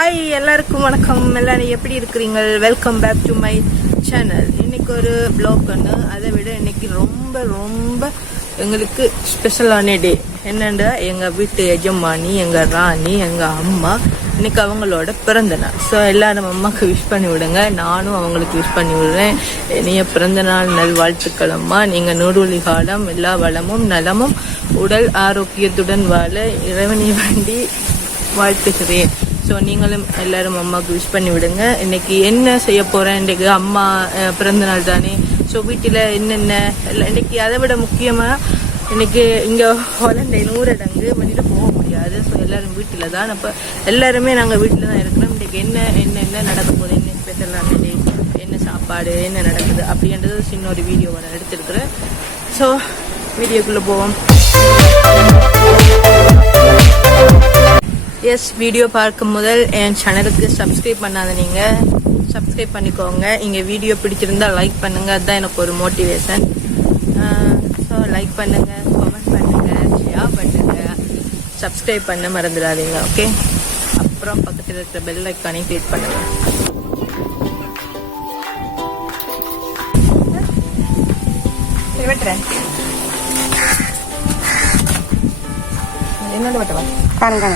Hi எல்லாருக்கும் வணக்கம். எல்லாரும் எப்படி இருக்கிறீங்க? Welcome back to my channel. இன்னைக்கு ஒரு ப்ளாக் ஒன்று, அதை விட இன்னைக்கு ரொம்ப ரொம்ப எங்களுக்கு ஸ்பெஷலான டே. என்னென்னா எங்கள் வீட்டு எஜமானி, எங்கள் ராணி, எங்கள் அம்மா இன்னைக்கு அவங்களோட பிறந்த நாள். ஸோ எல்லாரும் அம்மாவுக்கு விஷ் பண்ணி விடுங்க. நானும் அவங்களுக்கு விஷ் பண்ணி விடுறேன். இனிய பிறந்த நாள் நல்வாழ்த்துக்கள் அம்மா. நீங்கள் நூறுவழி காலம் எல்லா வளமும் நலமும் உடல் ஆரோக்கியத்துடன் வாழ இறைவனை வேண்டி வாழ்த்துகிறேன். ஸோ நீங்களும் எல்லாரும் அம்மாவுக்கு விஷ் பண்ணி விடுங்க. இன்னைக்கு என்ன செய்ய போகிறேன், இன்றைக்கு அம்மா பிறந்த நாள் தானே. ஸோ வீட்டில் என்னென்ன இன்னைக்கு, அதை விட முக்கியமாக இன்னைக்கு இங்கே ஹாலண்டைன் ஊரடங்கு வெளியில் போக முடியாது. ஸோ எல்லாரும் வீட்டில் தான். அப்போ எல்லாருமே நாங்கள் வீட்டில் தான் இருக்கிறோம். இன்றைக்கு என்ன நடக்க போகுது, என்ன ஸ்பெஷலான டே, என்ன சாப்பாடு, என்ன நடக்குது அப்படின்றது சின்ன ஒரு வீடியோ நான் எடுத்துருக்குறேன். ஸோ வீடியோக்குள்ளே போவோம். எஸ், வீடியோ பார்க்கும் முதல் என் சேனலுக்கு சப்ஸ்கிரைப் பண்ணாத நீங்கள் சப்ஸ்கிரைப் பண்ணிக்கோங்க. இங்கே வீடியோ பிடிச்சிருந்தா லைக் பண்ணுங்கள். அதுதான் எனக்கு ஒரு மோட்டிவேஷன். ஸோ லைக் பண்ணுங்கள், கமெண்ட் பண்ணுங்கள், ஷேர் பண்ணுங்கள், சப்ஸ்கிரைப் பண்ண மறந்துடாதீங்க. ஓகே, அப்புறம் பக்கத்தில் இருக்கிற பெல் ஐக்கானை கிளிக் பண்ணுங்கள். வெட்டுறேன். என்னோட வெட்டவா பாருங்க.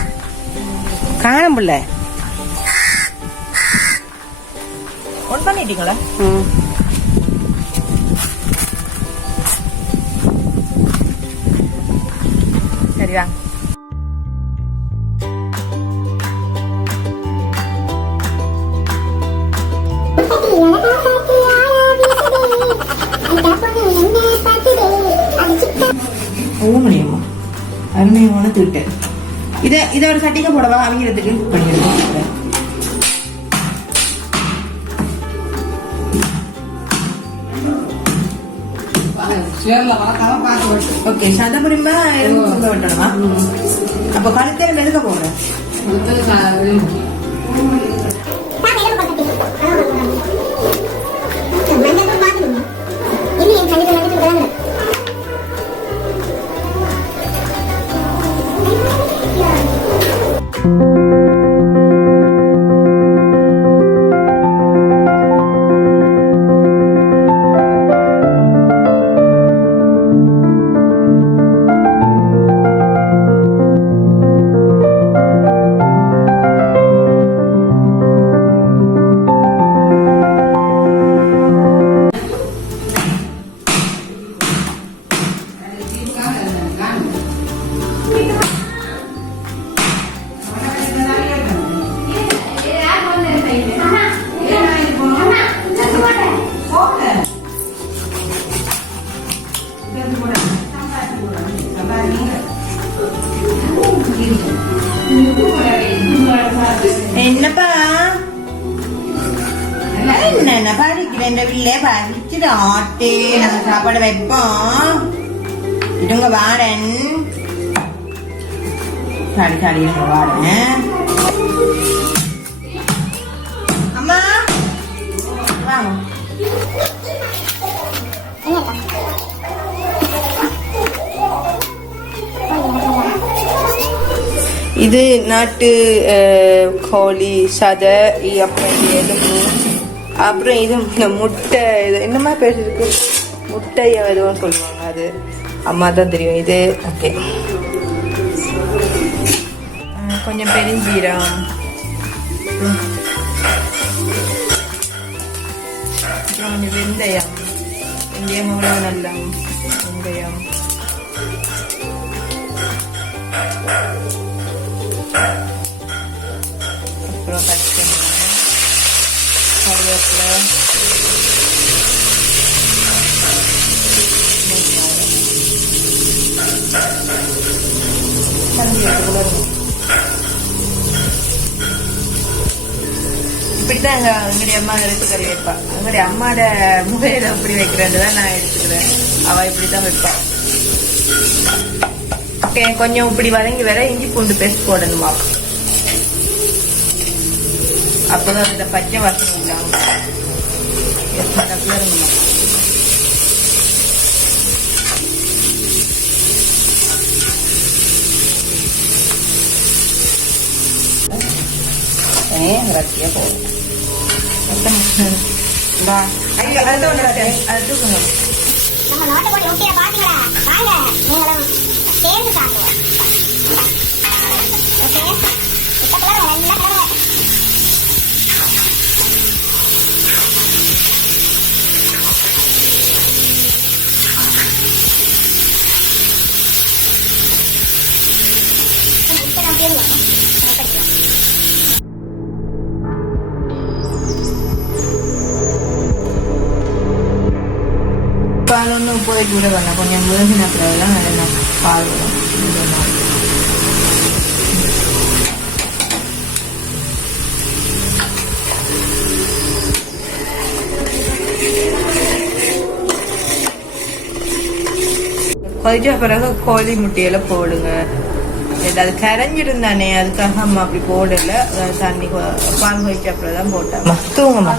காணும் பிள்ளை ஒன் பண்ணிட்டீங்களா? சரியா? ஓமணியம்மா அருமையான திட்டு. இதை ஒரு சட்டிக்க போடவா அவிங்கிறதுக்கு பண்ணிடுவோம். ஓகே, சதபுரிமா சொல்ல விட்டணுமா? அப்ப கழுத்தையில மெதுக்க போடுறேன். என்னப்பா என்ன படிக்கிறேன் படிச்சுட்டு ஆட்டே நாங்க சாப்பாடு வைப்போம். இதுங்க வாரன் சாடி சாடி இருங்க வாரன். அம்மா வாங்க. இது நாட்டு கோழி சதை, அப்புறம் இது எலும்பு, அப்புறம் இது முட்டை. இது என்னமா பேர் இருக்கு, முட்டை எதுவும் சொல்லுவாங்க, அது அம்மா தான் தெரியும். இது ஓகே, கொஞ்சம் பெருஞ்சீரம், கொஞ்சம் வெந்தயம். வெந்தயம் அவ்வளோ நல்லா வெந்தயம், அப்புறம் பச்சை கருவேப்பிலை, இப்படிதான் எங்களுடைய அம்மா எடுத்து கறி வைப்பா. எங்களுடைய அம்மாட முகையில அப்படி வைக்கிறேன் தான் நான் எடுத்துக்கிறேன். அவ இப்படிதான் வைப்பா. ஓகே, கொஞ்சம் இப்படி வதங்கி வர இஞ்சி பூண்டு பேஸ்ட் போடணுமா? அப்பதான் இந்த பச்சை வாசனை இல்லாம இருங்கம்மா. இறக்கிய போதும். நம்ம நாட்டுக்கோழி முட்டையை பாத்தீங்களா? வாங்க நீங்களும் சேர்ந்து சாப்பிடுவோம். ஓகே, இப்ப கலர் நல்லா கலர். பால் ஒன்றும் போய் கூட வேணாம், கொஞ்சம் முழுகின பிறகுலாம் நல்லா பால் வரும். கொதிச்ச பிறகு கோழி முட்டையில போடுங்க. அது கரைஞ்சிருந்தானே, அதுக்காக அம்மா அப்படி போடல. தண்ணி பால் கொதிச்ச அப்புறம் தான் போட்டேன். தூங்கம்மா.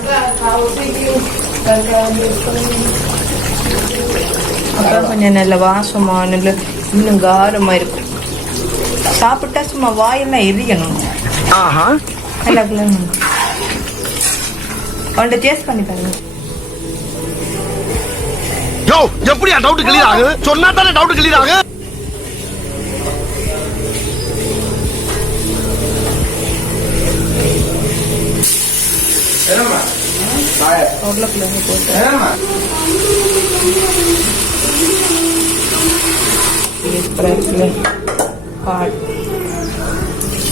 அப்புறம் கொஞ்சம் நல்ல வாசமா நல்ல இன்னும் காரமா இருக்கும். சாப்பிட்டா சும்மா வாயெல்லாம் எரியணும். அவன்கிட்ட டேஸ்ட் பண்ணி பாருங்க. எப்படியா டவுட் கிளியர் ஆகுது? சொன்னா தானே டவுட் கிளியர் ஆகுது.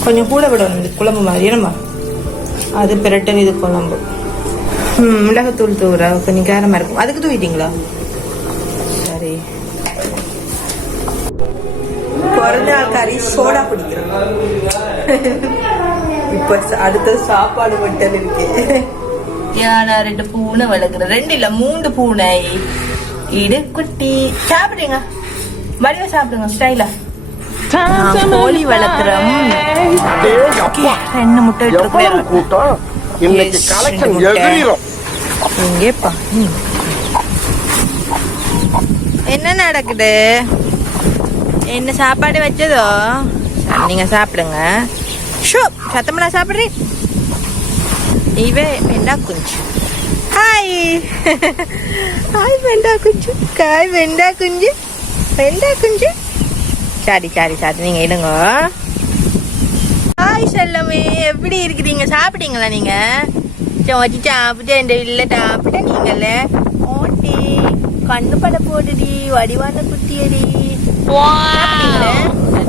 கொஞ்சம் கூட விடணும் இந்த குழம்பு மாதிரி. என்னம்மா அது பிரட்டல், இது குழம்பு. மிளகாத்தூள் தூர கொஞ்சம் காரமா இருக்கும். அதுக்கு தூக்கிட்டீங்களா? சரி. பிறந்த நாள் கறி சோடா பிடிக்கிறோம். இப்ப அடுத்தது சாப்பாடு மட்டும் இருக்கு. நான் 2 பூனை வளர்க்குறேன். 2 இல்ல 3 பூனை. இடு குட்டி சாப்பிடுங்க, வடிவ சாப்பிடுங்க ஸ்டைலா. கோழி வளர்க்குறோம். 2 முட்டை இங்கேப்பா. என்ன நடக்குது? என்ன சாப்பாடு வச்சதோ? நீங்க சாப்பிடுங்க. ஷோ சத்தமெல்லாம் சாப்பிடுறீங்க. இவே வெண்டா குஞ்சு. ஹாய் ஹாய் வெண்டா குஞ்சு. காய் வெண்டா குஞ்சு, வெண்டா குஞ்சு. சாரி சாரி சாரி, நீங்க இடுங்க. ஹாய் செல்லமே, எப்படி இருக்கிறீங்க? சாப்பிட்டீங்களா நீங்க? வச்சு சாப்பிட்டு இந்த இல்லை சாப்பிட்ட நீங்கல்ல. ஓட்டி கண்ணு பட போடுடி, வடிவான குட்டியடி.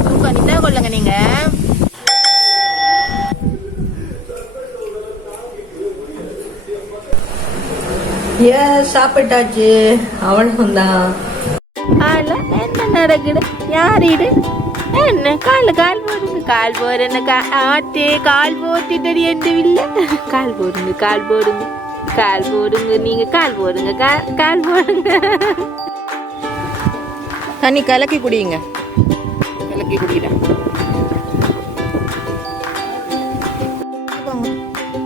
தூக்கம் நிதா கொள்ளுங்க நீங்க. சாப்பிட்டாச்சு, அவ்வளவுதான். என்ன நடக்குது? யார் இது? என்ன கால் போடுங்க, கால் போடுறேன்னு ஆட்டே கால் போட்டுட்டு எந்த இல்லை. கால் போடுங்க, கால் போடுங்க, கால் போடுங்க. நீங்க கால் போடுங்க, கால் போடுங்க. தண்ணி கலக்கி குடிங்க, கலக்கி குடிக்கிறேன்.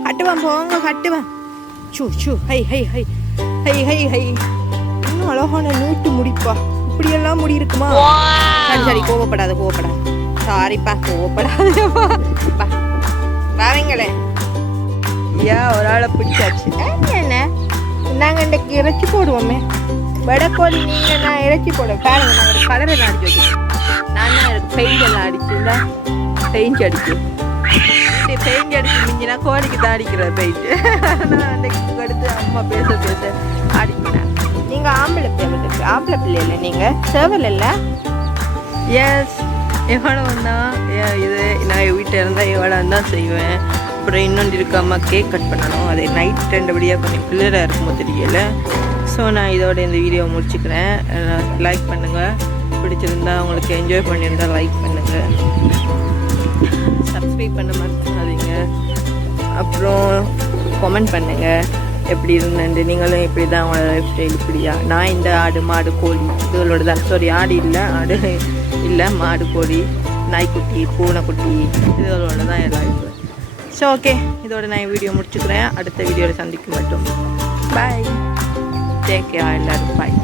கட்டுவான் போங்க, கட்டுவான். சூ சூ high high high high high high. இன்னும் அழகான நீட்டு முடிப்பா. இப்படியெல்லாம் முடி இருக்குமா? சரி சரி, கோவப்படாத கோவப்படாத. சாரிப்பா, கோவப்படாதப்பா. வாங்களே. ஒரு ஆளை பிடிச்சாச்சு. என்ன நாங்க இன்றைக்கு இறைச்சி போடுவோமே. வடக்கோழி நீங்க, நான் இறைச்சி போடுவேன். பாருங்க, நான் ஒரு கலர் எல்லாம் அடிச்சு வச்சுக்கேன். நான் எனக்கு பெயிண்ட் எல்லாம் அடிச்சுருந்தா பெயிண்ட் அடிச்சு பெயிண்ட் அடிச்சு மிஞ்சினா கோழிக்கு தான் அடிக்கிற பெயிண்ட். நான் அன்றைக்கு அடுத்து அம்மா பேச பேச அடிக்கிறேன். நீங்க ஆம்பளை பிள்ளை இல்லை, நீங்க சேவல் இல்லை. எஸ், எவ்வளோ தான் இது. நான் வீட்டில் இருந்தால் எவ்வளோ தான் செய்வேன். அப்புறம் இன்னொன்று இருக்காமா, கேக் கட் பண்ணணும். அது நைட் 2 படியாக கொஞ்சம் கிளியராக இருக்குமோ தெரியல. ஸோ நான் இதோட இந்த வீடியோ முடிச்சுக்கிறேன். லைக் பண்ணுங்கள், பிடிச்சிருந்தா உங்களுக்கு என்ஜாய் பண்ணியிருந்தால் லைக் பண்ணுங்கள், சப்ஸ்கிரைப் பண்ண மறந்துடாதீங்க. அப்புறம் கமெண்ட் பண்ணுங்கள் எப்படி இருந்தேன். நீங்களும் இப்படி தான் அவங்களோட லைஃப் ஸ்டைல் இப்படியா? நான் இந்த ஆடு மாடு கோழி இதுகளோட தான். சாரி, ஆடு இல்லை, ஆடு இல்லை, மாடு கோழி நாய்க்குட்டி பூனைக்குட்டி இதோட தான் என் லைஃப். ஸோ ஓகே, இதோட நான் வீடியோ முடிச்சுக்கிறேன். அடுத்த வீடியோவில் சந்திக்க மட்டும். பாய், டேக் கேர் எல்லாரும். பாய்.